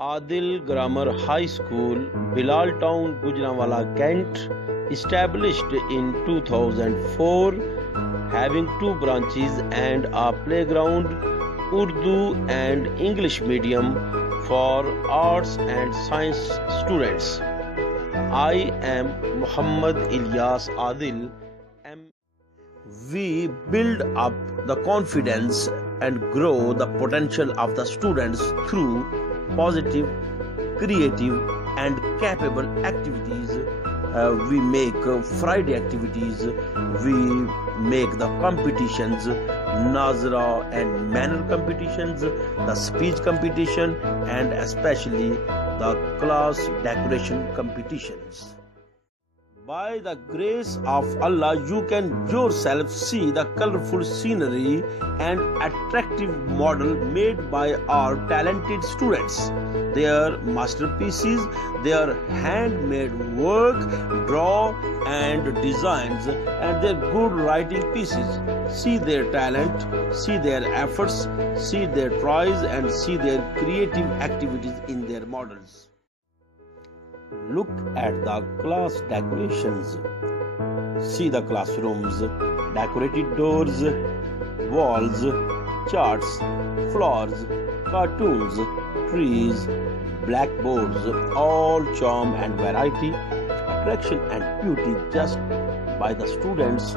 Adil Grammar High School, Bilal Town, Gujranwala, Kent, established in 2004, having two branches and a playground, Urdu and English medium for arts and science students. I am Muhammad Ilyas Adil. We build up the confidence and grow the potential of the students through positive, creative, and capable activities. We make Friday activities, we make the competitions, Nazra and manner competitions, the speech competition, and especially the class decoration competitions. By the grace of Allah, you can yourself see the colorful scenery and attractive model made by our talented students. Their masterpieces, their handmade work, draw and designs, and their good writing pieces. See their talent, see their efforts, see their tries, and see their creative activities in their models. Look at the class decorations. See the classrooms, decorated doors, walls, charts, flowers, cartoons, trees, blackboards, all charm and variety, attraction and beauty just by the students'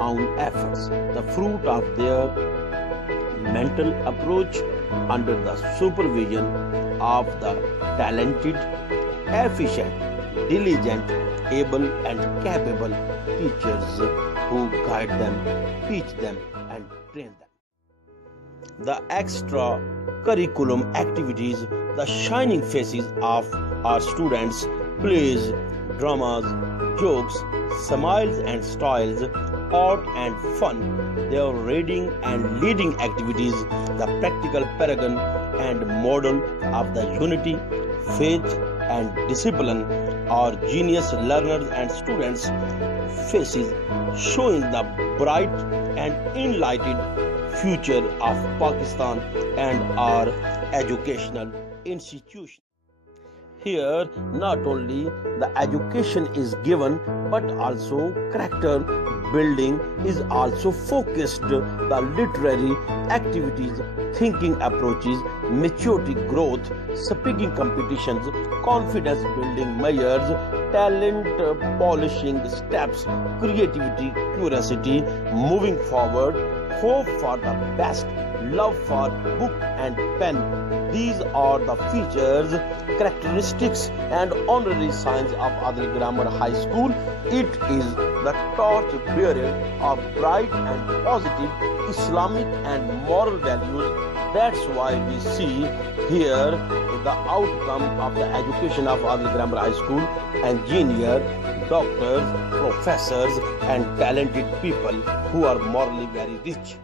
own efforts, the fruit of their mental approach under the supervision of the talented, efficient, diligent, able and capable teachers who guide them, teach them and train them. The extra curriculum activities, the shining faces of our students, plays, dramas, jokes, smiles and styles, art and fun, their reading and leading activities, the practical paragon and model of the unity, faith and discipline, are genius learners and students' faces, showing the bright and enlightened future of Pakistan and our educational institution. Here, not only the education is given, but also character building is also focused. The literary activities, thinking approaches, maturity growth, speaking competitions, confidence building measures, talent polishing steps, creativity, curiosity, moving forward, hope for the best, love for book and pen. These are the features, characteristics and honorary signs of Adil Grammar High School. It is the torch bearer of bright and positive Islamic and moral values. That's why we see here the outcome of the education of Adil Grammar High School: engineers, doctors, professors and talented people who are morally very rich.